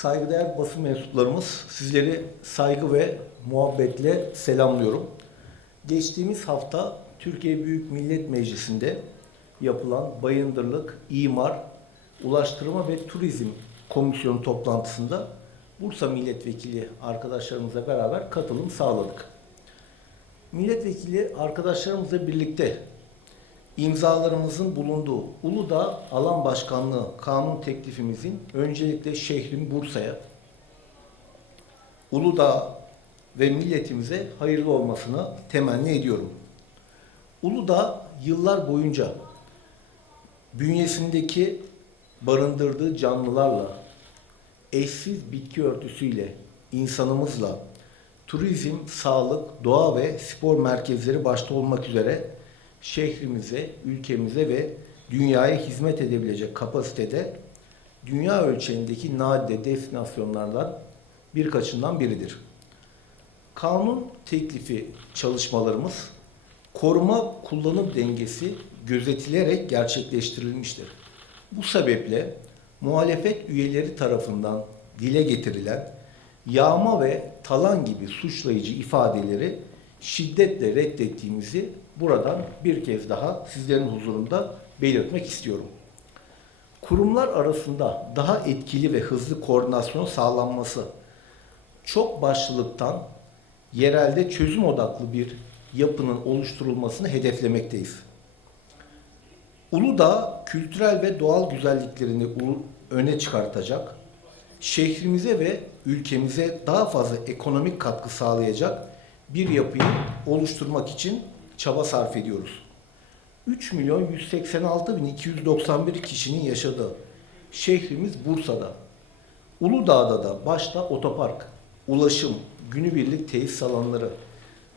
Saygıdeğer basın mensuplarımız, sizleri saygı ve muhabbetle selamlıyorum. Geçtiğimiz hafta Türkiye Büyük Millet Meclisi'nde yapılan Bayındırlık, İmar, Ulaştırma ve Turizm Komisyonu toplantısında Bursa Milletvekili arkadaşlarımızla beraber katılım sağladık. Milletvekili arkadaşlarımızla birlikte imzalarımızın bulunduğu Uludağ Alan Başkanlığı kanun teklifimizin öncelikle şehrin Bursa'ya, Uludağ ve milletimize hayırlı olmasını temenni ediyorum. Uludağ yıllar boyunca bünyesindeki barındırdığı canlılarla, eşsiz bitki örtüsüyle, insanımızla, turizm, sağlık, doğa ve spor merkezleri başta olmak üzere şehrimize, ülkemize ve dünyaya hizmet edebilecek kapasitede dünya ölçeğindeki nadide destinasyonlardan birkaçından biridir. Kanun teklifi çalışmalarımız koruma kullanım dengesi gözetilerek gerçekleştirilmiştir. Bu sebeple muhalefet üyeleri tarafından dile getirilen yağma ve talan gibi suçlayıcı ifadeleri şiddetle reddettiğimizi buradan bir kez daha sizlerin huzurunda belirtmek istiyorum. Kurumlar arasında daha etkili ve hızlı koordinasyon sağlanması, çok başlılıktan yerelde çözüm odaklı bir yapının oluşturulmasını hedeflemekteyiz. Uludağ kültürel ve doğal güzelliklerini öne çıkartacak, şehrimize ve ülkemize daha fazla ekonomik katkı sağlayacak bir yapıyı oluşturmak için çaba sarf ediyoruz. 3 milyon 186 bin 291 kişinin yaşadığı şehrimiz Bursa'da. Uludağ'da da başta otopark, ulaşım, günübirlik tesis alanları,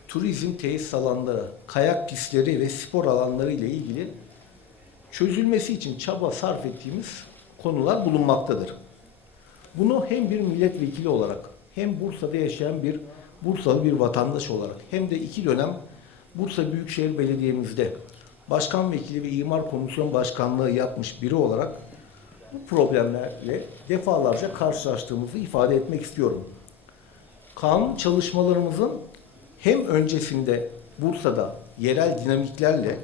turizm tesis alanları, kayak pistleri ve spor alanları ile ilgili çözülmesi için çaba sarf ettiğimiz konular bulunmaktadır. Bunu hem bir milletvekili olarak hem Bursa'da yaşayan bir Bursalı bir vatandaş olarak hem de iki dönem Bursa Büyükşehir Belediye'mizde Başkan Vekili ve İmar Komisyon Başkanlığı yapmış biri olarak bu problemlerle defalarca karşılaştığımızı ifade etmek istiyorum. Kanun çalışmalarımızın hem öncesinde Bursa'da yerel dinamiklerle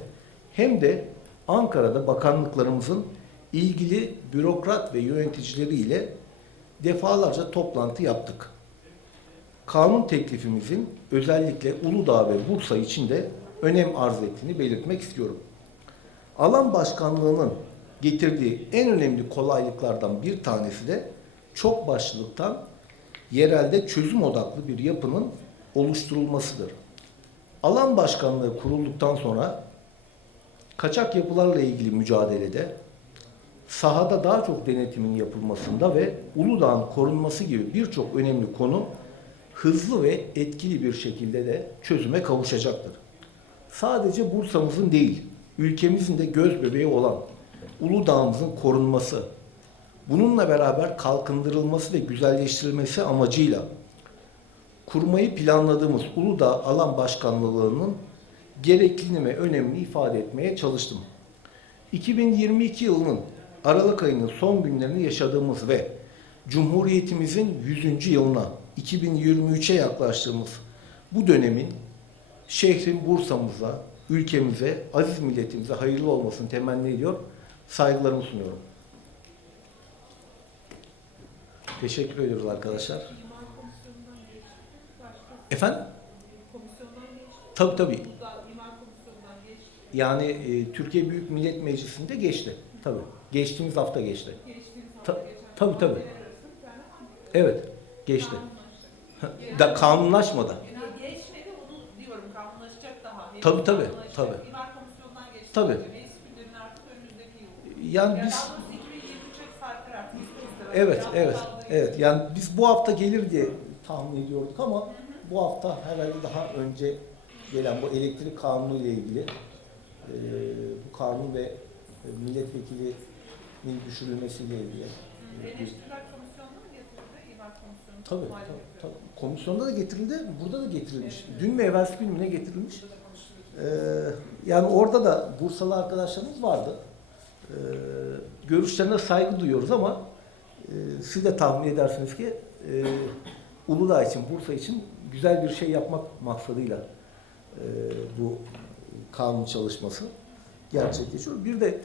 hem de Ankara'da bakanlıklarımızın ilgili bürokrat ve yöneticileriyle defalarca toplantı yaptık. Kanun teklifimizin özellikle Uludağ ve Bursa için de önem arz ettiğini belirtmek istiyorum. Alan başkanlığının getirdiği en önemli kolaylıklardan bir tanesi de çok başlılıktan yerelde çözüm odaklı bir yapının oluşturulmasıdır. Alan başkanlığı kurulduktan sonra kaçak yapılarla ilgili mücadelede sahada daha çok denetimin yapılmasında ve Uludağ'ın korunması gibi birçok önemli konu hızlı ve etkili bir şekilde de çözüme kavuşacaktır. Sadece Bursa'mızın değil, ülkemizin de göz bebeği olan Uludağ'ımızın korunması, bununla beraber kalkındırılması ve güzelleştirilmesi amacıyla kurmayı planladığımız Uludağ Alan Başkanlığı'nın gerekliliğini ve önemini ifade etmeye çalıştım. 2022 yılının Aralık ayının son günlerini yaşadığımız ve Cumhuriyetimizin 100. yılına 2023'e yaklaştığımız bu dönemin şehrin Bursa'mıza, ülkemize, aziz milletimize hayırlı olmasını temenni ediyor. Saygılarımı sunuyorum. Teşekkür ediyoruz arkadaşlar. Efendim? Tabii tabii. Yani e, Türkiye Büyük Millet Meclisi'nde geçti. Tabii. Geçtiğimiz hafta geçti. Geçtiğimiz Ta- hafta geçen tabii, tabii. Evet. Geçti. Da kanunlaşmadı. Yani geçmedi onu diyorum kanunlaşacak daha. Henüz Tabii, tabii, kanunlaşacak. tabii. İmar komisyonundan geçti. Tabii. Meclis artık önümüzdeki yıl. Yani biz daha doğrusu 2023'e sarkar artık. ister istemez. Evet, Biraz evet, evet. Yani biz bu hafta gelir diye tahmin ediyorduk ama bu hafta herhalde daha önce gelen bu elektrik kanunu ile ilgili e, bu kanun ve milletvekilinin düşürülmesiyle ilgili. Eleştiriler komisyonuna mı komisyonu. Tabii, tabii, tabii. Komisyonda da getirildi, burada da getirilmiş. Dün mü evvelsi gün mü ne getirilmiş? Ee, yani orada da Bursalı arkadaşlarımız vardı. Ee, görüşlerine saygı duyuyoruz ama e, siz de tahmin edersiniz ki e, Uludağ için, Bursa için güzel bir şey yapmak maksadıyla e, bu kanun çalışması gerçekleşiyor. Bir de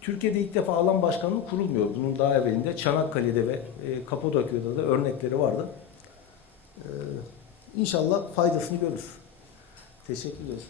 Türkiye'de ilk defa alan başkanlığı kurulmuyor. Bunun daha evvelinde Çanakkale'de ve e, Kapadokya'da da örnekleri vardı. E, İnşallah faydasını görürüz. Teşekkür ederiz.